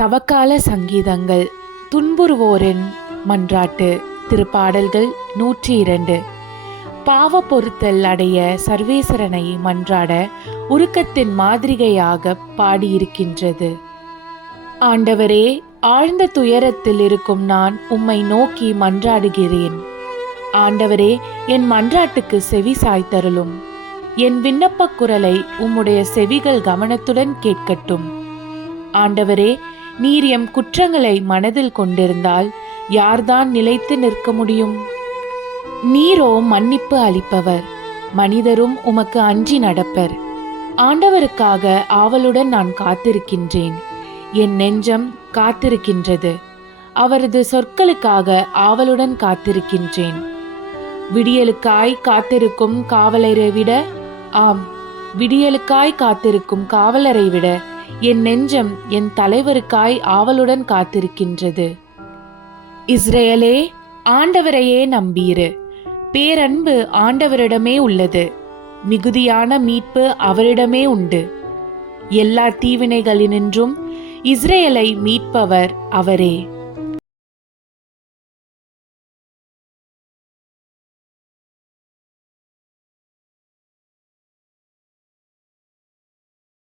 தவக்கால சங்கீதங்கள். துன்புறுவோரின் மன்றாட்டு. திருப்பாடல்கள் 102. பாவ பொறுத்தல் அடைய சர்வேசரனை மன்றாட உருக்கத்தின் மாதிரிகையாக பாடியிருக்கின்றது. ஆண்டவரே, ஆழ்ந்த துயரத்தில் இருக்கும் நான் உம்மை நோக்கி மன்றாடுகிறேன். ஆண்டவரே, என் மன்றாட்டுக்கு செவி சாய்த்தருளும். என் விண்ணப்பக் குரலை உம்முடைய செவிகள் கவனத்துடன் கேட்கட்டும். ஆண்டவரே, நீர் எம் குற்றங்களை மனதில் கொண்டிருந்தால் யார்தான் நிலைத்து நிற்க முடியும்? நீரோ மன்னிப்பு அளிப்பவர், மனிதரும் உமக்கு அஞ்சி நடப்பர். ஆண்டவருக்காக ஆவலுடன் நான் காத்திருக்கின்றேன். என் நெஞ்சம் காத்திருக்கின்றது. அவரது சொற்களுக்காக ஆவலுடன் காத்திருக்கின்றேன். விடியலுக்காய் காத்திருக்கும் காவலரை விட, ஆம், விடியலுக்காய் காத்திருக்கும் காவலரை விட என் நெஞ்சம் என் தலைவருக்காய் ஆவலுடன் காத்திருக்கின்றது. இஸ்ரேலே, ஆண்டவரையே நம்பீரு. பேரன்பு ஆண்டவரிடமே உள்ளது. மிகுதியான மீட்பு அவரிடமே உண்டு. எல்லா தீவினைகளினின்றும் இஸ்ரேலை மீட்பவர் அவரே.